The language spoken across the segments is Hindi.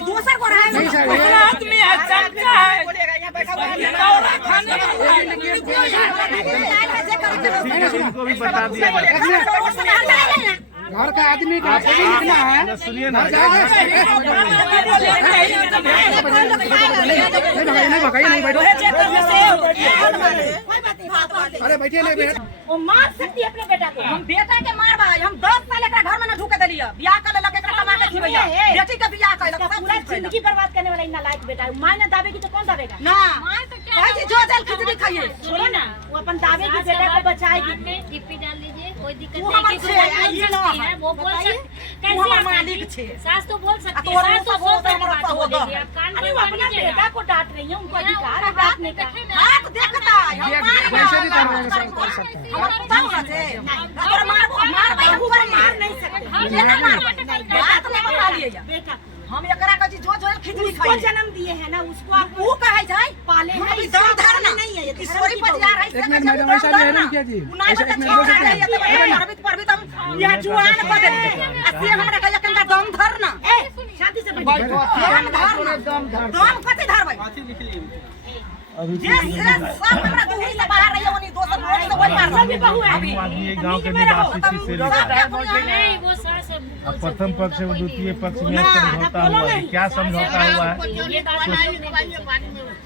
दूसरा को रहा है आदमी है चमचा है दौरा खाने इनको भी बता दिया घर का आदमी का लिखना है। सुनिए ना, नहीं भगाइए, नहीं बैठो। अरे बैठिए नहीं बैठ। वो मार सकती है अपने बेटा को। हम बेटा के मार भाई हम 10 साल एकरा घर में न ढूके दिलिए। बियाह कर लगे एकरा कमा के खिबैया बेटी के बियाह कर लगे पूरा जिंदगी बर्बाद करने वाला इतना लायक बेटा है। मां ने दावे की तो कौन दावेगा ना भाई जी जो जल खिचड़ी खाइए छोड़ो ना वो अपन दावे की बेटा को बचाएगी। टिप्पी डाल लीजिए कोई दिक्कत वो नहीं हमारे है वो बोल सकते कैसे मालिक छे सास तो बोल सकती है सास तो बोल सकती है हो दीजिए आप कान अरे वो अपना बेटा को डांट रही है उनको अधिकार है डांटने का। हां तो देखता है हम वैसे भी कर सकते हैं। हम बताओ ना से अगर मार ऊपर मार नहीं सकते ये ना मार बात नहीं बता लिए बेटा हम एकरा का जो जो खिचड़ी खाई जन्म दिए है ना उसको आप वो कहे जाए पाले है दम धरना नहीं है ये किशोरी परिवार है। एक मिनट मैडम, ऐसा नहीं है ना क्या जी, ऐसा एक मिनट परबित हम यह जुआन बदल असली हमरा का यकन का दम धरना ए शादी से दम कते धरबै अभी सब हमरा दूरी से बाहर रही है ओनी दोसर लोग से वही मार सब बहू है अभी गांव के निवासी से नहीं वो सास अब प्रथम पक्ष और द्वितीय पक्ष में समझौता हुआ है। क्या समझौता हुआ है?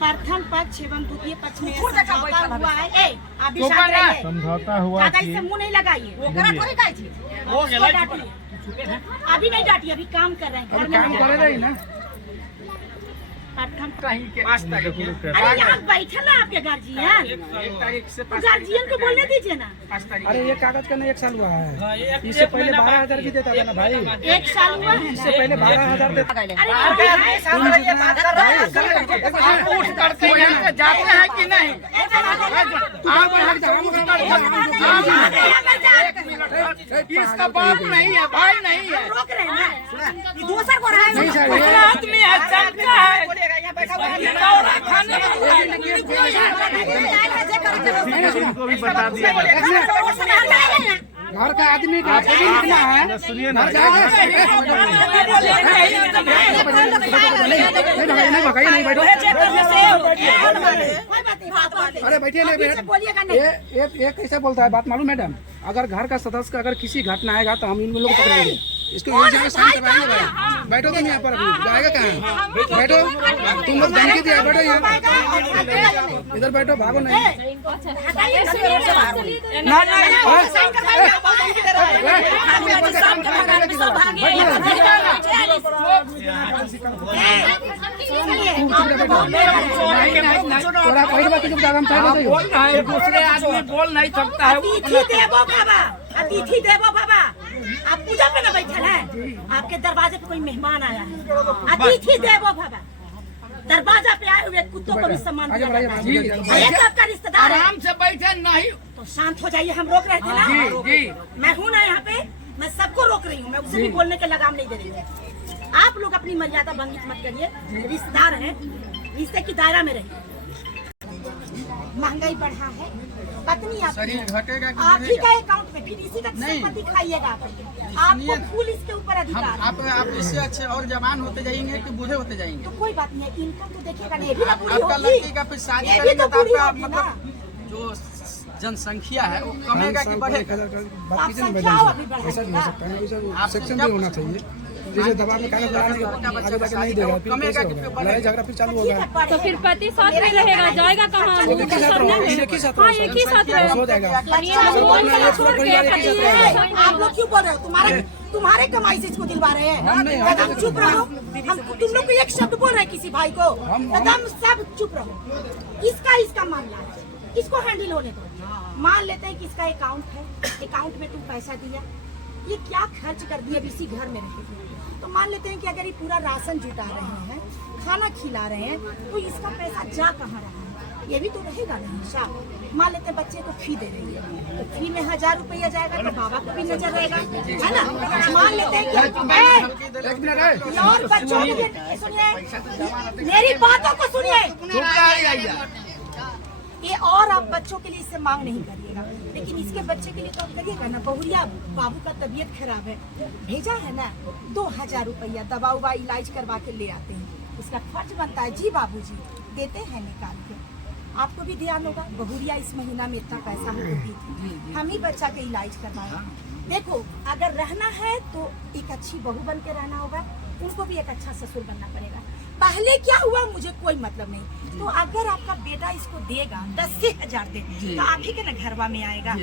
प्रथम पक्ष एवं द्वितीय पक्ष में समझौता हुआ है। ए आप भी शांत रहिए। समझौता हुआ दादा इससे मुंह नहीं लगाइए ओकरा थोड़ी काई छी हो गेलै अभी नहीं डांटिए अभी काम कर रहे हैं घर में काम करे रही ना। प्रथम कहीं के 5 तारीख को अरे यहाँ बैठे ना आपके गार्जियन 1 तारीख से 5 गार्जियन को बोलने दीजिए ना 5 तारीख। अरे ये कागज का नहीं 1 साल हुआ है। इससे पहले 12,000 भी देता था ना भाई। 1 साल हुआ है इससे पहले 12,000 देता। अरे उठ करके यहाँ से जाते हैं कि नहीं? इसका बाप नहीं है भाई नहीं है रोक रहे हैं ना दूसरा को रहा है आदमी है चमचा है दौरा खाने इनको भी बता दिया घर का आदमी का लिखना है। सुनिए ना, नहीं भगाइए, नहीं बैठो। अरे बैठिए नहीं बैठ। ये कैसे बोलता है बात मालूम मैडम? अगर घर का सदस्य का अगर किसी घटना आएगा तो हम इन लोग को पकड़ेंगे। इसको एक जगह शांत करवाएंगे भाई। बैठो तुम यहाँ पर, अभी जाएगा कहाँ? बैठो तुम लोग धमकी दिया, बैठो यहाँ इधर बैठो, भागो नहीं। थोड़ा पहली बात जब हम दूसरे आदमी बोल नहीं सकता है। अतिथि देवो भवा आप पूजा पे ना बैठे हैं आपके दरवाजे पे कोई मेहमान आया है अतिथि देवो भवा दरवाजा पे आए हुए कुत्तों को भी सम्मान दिया जाता है। आपका रिश्तेदार आराम से बैठे नहीं तो शांत हो जाइए। हम रोक रहे थे ना जी मैं हूँ ना यहाँ पे मैं सबको रोक रही हूँ। मैं उसे भी बोलने के लगाम नहीं दे रही हूँ। आप लोग अपनी मर्यादा भंगित मत करिए। रिश्तेदार हैं रिश्ते की दायरा में रहिए। महंगाई बढ़ा है पत्नी आप ही का अकाउंट में फिर इसी का संपत्ति खाइएगा आपको फुल इसके ऊपर अधिकार। आप इससे अच्छे और जवान होते जाएंगे कि बूढ़े होते जाएंगे? तो कोई बात नहीं है इनकम तो देखिएगा नहीं भी आपका लड़की का फिर शादी करेंगे तो आपका मतलब जो जनसंख्या है वो कमेगा कि बढ़ेगा? ऐसा नहीं हो सकता है, सेक्शन भी होना चाहिए। जैसे दबाव में कागज लगाने के आगे जाके नहीं देगा, फिर कैसे होगा? लड़ाई झगड़ा फिर चालू होगा। तो फिर पति साथ में रहेगा जाएगा कहाँ? एक ही साथ रहो, एक ही साथ रहो, एक ही साथ हो जाएगा। आप लोग क्यों बोल रहे हो? तुम्हारे कमाई से इसको दिलवा रहे हैं। एकदम चुप रहो। तुम लोग को एक शब्द बोल रहे हैं किसी भाई को एकदम सब चुप रहो। इसका मामला है इसको हैंडल होने दो। मान लेते हैं कि इसका अकाउंट है अकाउंट में तुम पैसा दिया ये क्या खर्च कर दिया इसी घर में रहेगी। तो मान लेते हैं कि अगर ये पूरा राशन जुटा रहे हैं खाना खिला रहे हैं तो इसका पैसा जा कहाँ रहा है ये भी तो रहेगा ना हिसाब। मान लेते हैं बच्चे को फी दे रही है तो फी में 1000 रुपया जाएगा तो बाबा को भी नजर रहेगा है ना। मान लेते हैं कि और बच्चों को सुनिए मेरी बातों को सुनिए ये और आप बच्चों के लिए इससे मांग नहीं करिएगा, लेकिन इसके बच्चे के लिए तो आप करिएगा ना। बहुरिया बाबू का तबीयत खराब है, भेजा है ना 2000 रुपया दवा उवा इलाज करवा के ले आते हैं, इसका फर्ज बनता है। जी बाबूजी देते हैं निकाल के, आपको भी ध्यान होगा। बहुरिया इस महीना में इतना पैसा हमको दी थी, हम ही बच्चा के इलाज करवाए। देखो अगर रहना है तो एक अच्छी बहू बन के रहना होगा, उनको भी एक अच्छा ससुर बनना पड़ेगा। पहले क्या हुआ मुझे कोई मतलब नहीं, तो अगर आपका बेटा इसको देगा 10 से 1000 दे तो आप ही के ना घरवा में आएगा।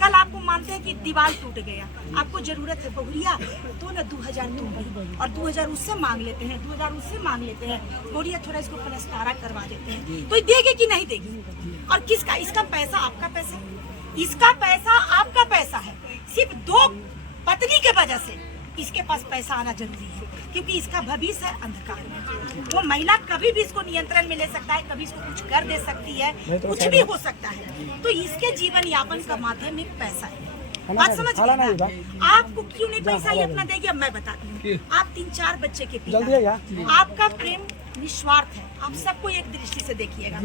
कल आपको मानते हैं कि दीवार टूट गया, आपको जरूरत है बहुरिया तो ना 2000 तुम भी और 2000 उससे मांग लेते हैं, 2000 उससे मांग लेते हैं। बहुरिया थोड़ा इसको प्लस्तारा करवा देते हैं, तो देगी कि नहीं देगी? और किसका? इसका पैसा आपका पैसा, इसका पैसा आपका पैसा है। सिर्फ 2 पत्नी के वजह से इसके पास पैसा आना जरूरी है, क्योंकि इसका भविष्य है अंधकार में। वो महिला कभी भी इसको नियंत्रण में ले सकता है, कभी इसको कुछ कर दे सकती है, कुछ भी हो सकता है। तो इसके जीवन यापन का माध्यम एक पैसा है। बात समझ गए? आपको क्यों नहीं पैसा ये अपना देगी? अब मैं बताती हूँ। आप 3-4 बच्चे के पिता, आपका प्रेम निस्वार्थ है। आप सबको एक दृष्टि से देखिएगा।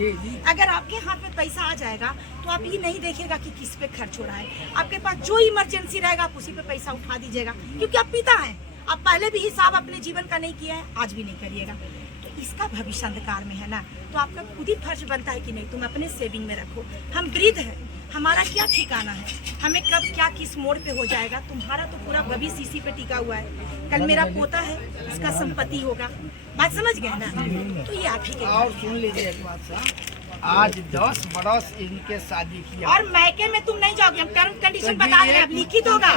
अगर आपके हाथ में पैसा आ जाएगा तो आप ये नहीं देखिएगा कि किस पे खर्च हो रहा है। आपके पास जो इमरजेंसी रहेगा आप उसी पे पैसा उठा दीजिएगा, क्योंकि आप पिता हैं। आप पहले भी हिसाब अपने जीवन का नहीं किया है, आज भी नहीं करिएगा। तो इसका भविष्य अंधकार में है ना, तो आपका खुद ही फर्ज बनता है कि नहीं तुम अपने सेविंग में रखो। हम वृद्ध हैं, हमारा क्या ठिकाना है, हमें कब क्या किस मोड़ पे हो जाएगा। तुम्हारा तो पूरा भविष्य इसी पे टिका हुआ है। कल मेरा पोता है, उसका संपत्ति होगा। बात समझ गए ना? तो ये आप ही के। और सुन लीजिए एक बात साहब, आज 10 बरस इनके शादी किया और मैके में तुम नहीं जाओगे, हम टर्म कंडीशन बता रहे हैं, अब लिखित होगा।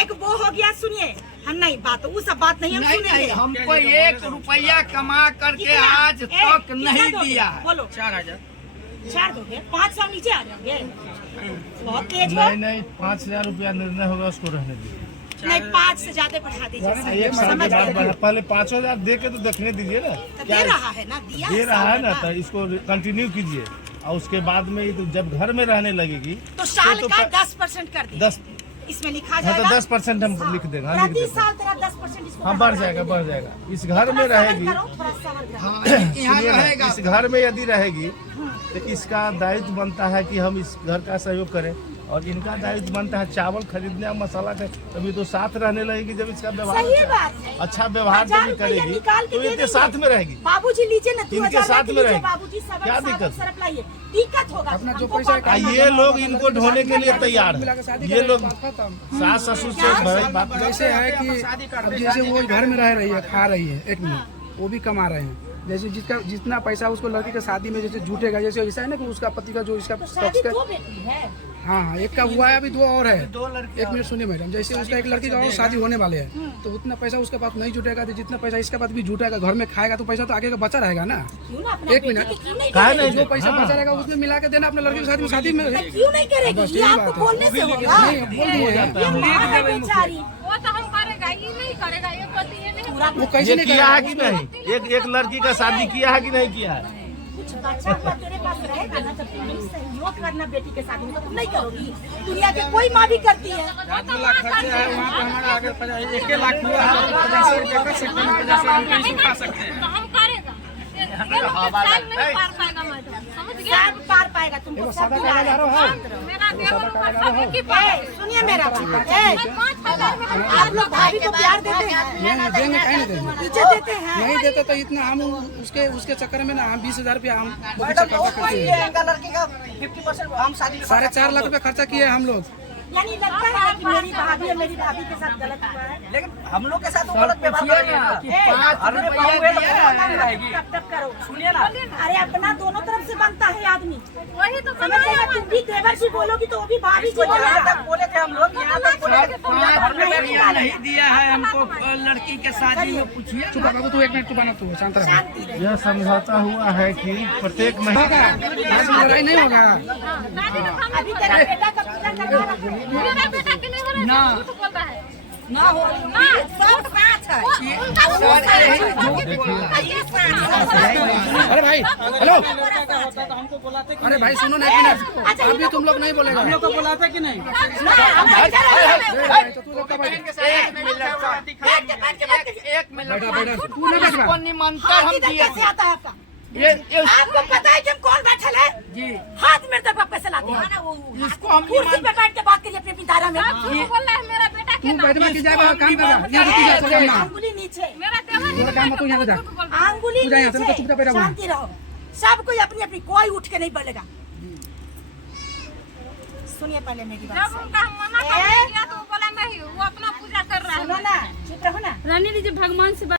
एक वो हो गया, सुनिए हम नहीं बात, वो सब बात नहीं हम सुनेंगे। हमको 1 रुपया कमा करके आज तक नहीं दिया है। बोलो 4 दोगे, 500 नीचे आ जाओगे। बहुत तेज हो। नहीं 5000 रुपया निर्णय होगा, उसको रहने दीजिए। नहीं 5 से ज्यादा बढ़ा दीजिए। एक साल समझ के बाद गए? पहले 5000 दे के तो देखने दीजिए ना, तो दे रहा है ना, दिया दे रहा है ना, साल तो इसको कंटिन्यू कीजिए। और उसके बाद में ये तो जब घर में रहने लगेगी तो साल तो का 10% कर दे। 10 इसमें लिखा हाँ, जाएगा तो 10% हम लिख देंगे। हाँ, लिख प्रति देते साल तेरा 10% इसको हाँ, बढ़ जाएगा, बढ़ जाएगा। इस घर में रहेगी, सुनिए ना, इस घर में यदि रहेगी तो इसका दायित्व बनता है कि हम इस घर का सहयोग करें, और इनका दायित्व बनता है चावल खरीदने और मसाला का। तभी तो साथ रहने लगेगी जब इसका व्यवहार सही बात है। अच्छा व्यवहार जब भी करेगी तो इनके साथ में रहेगी। बाबूजी लीजिए ना, इनके साथ में रहेगी। बाबूजी क्या दिक्कत? दिक्कत होगा अपना जो हमको पैसा पता है। ये लोग इनको ढोने के लिए तैयार है। ये लोग सास ससुर से बात जैसे है कि अब जैसे वो घर में रह रही है, खा रही है, 1 मिनट वो भी कमा रहे हैं। जैसे जिसका जितना पैसा उसको लड़की के शादी में जैसे जुटेगा, जैसे ऐसा है ना कि उसका पति का जो इसका तो पक्ष शादी का, 2 बेटी है। हाँ एक का हुआ है, अभी 2 और है। 1 मिनट सुनिए मैडम, जैसे उसका एक लड़की का और शादी होने वाले है, तो उतना पैसा उसके पास नहीं जुटेगा, तो जितना पैसा इसके पास भी जुटेगा, घर में खाएगा तो पैसा तो आगे का बचा रहेगा ना। क्यों ना अपना 1 बेटी मिनट, के क्यों नहीं कहा करेगी? नहीं जो पैसा बचा रहेगा उसमें मिला के देना अपने लड़की के शादी में क्यों नहीं करेगी? बस ये यही आपको बात है। बोलने से होगा। नहीं बोल दिए हैं। ये माँ है बेचारी। वो तो हम करेगा, ये नहीं करेगा, ये पति ये नहीं वो कैसे ये नहीं किया है करेगा? कि नहीं? एक लड़की का शादी किया है कि नहीं किया है? कुछ बच्चा हुआ तेरे पास रहेगा ना, जब तुम सहयोग करना बेटी के शादी में, तो तुम नहीं करोगी? दुनिया के कोई माँ भी करती है। 2 लाख खर्चे है, वहाँ पे हमारा आगे 1 लाख हुआ है, 50 रुपया कर सकते हैं, 50 रुपया उठा सकते हैं। तो हम करेगा। ये लोग के साल में नहीं पार पाएगा मैडम, समझ गए? सब पार पाएगा तुमको, सब सादा दिला कागज आ है। रहा है। मेरा देवर ऊपर सब की पार। सुनिए मेरा बात, ए, 5000 में आप लोग भाभी को प्यार देते हैं, नहीं देंगे, कहीं नहीं देंगे। इज्जत देते हैं। नहीं देते तो इतना हम उसके चक्कर में ना हम 20,000 रुपया हम खर्चा करते हैं। लड़की का 50% हम शादी में 4.5 लाख रुपया खर्चा किए हम लोग। यानी लगता है ना कि मेरी भाभी और मेरी भाभी के साथ गलत हुआ है। लेकिन हम लोग के साथ वो गलत व्यवहार करेंगे। 5 रुपया तब तक करो, सुनिए ना। अरे अपना दोनों तरफ से बनता है आदमी, वही तो समझ गए? तुम भी देवर जी बोलोगी तो वो भी भाभी जी बोलेगा। बोले थे हम लोग, यहाँ तक बोले थे 5 रुपया नहीं दिया है हमको लड़की के शादी में। पूछिए चुप बाबू, तू 1 मिनट चुप बना, तू शांत रह। शांति रहे। यह समझौता हुआ है कि प्रत्येक महीने लड़ाई नहीं होगा। अभी तेरा बेटा का पूजा करवा रहा है। मेरा बेटा के नहीं हो रहा है, झूठ बोल रहा है। ना हो सब साथ है। अरे भाई हेलो, हमको बुलाते अरे भाई सुनो ना 1 मिनट, अभी तुम लोग नहीं बोलेगा। को बुलाते कि नहीं? बैठा बैठा, तू ना बैठ बा। निमंत्रण हम दिए कैसे आता है आपका? आपको पता है कि हम कौन बैठल है जी हाथ मेरे तरफ पैसे लाते हैं इसको हम कुर्सी पे बैठ के बात करिए अपने पितारा में बोल रहा है मेरा बेटा तू के बैठवा की जाएगा काम कर रहा यहाँ से तू जा चल ना अंगुली नीचे मेरा देवर थोड़ा काम मत तू यहाँ से जा अंगुली तू जा यहाँ से, नीचे चुपचाप बैठा हुआ। शांति रहो सब कोई अपनी अपनी कोई उठ के नहीं बोलेगा सुनिए पहले मेरी बात जब उनका हम मना कर दिया तो वो बोला नहीं वो अपना पूजा कर रहा है सुनो ना चुप रहो ना रानी जी भगवान से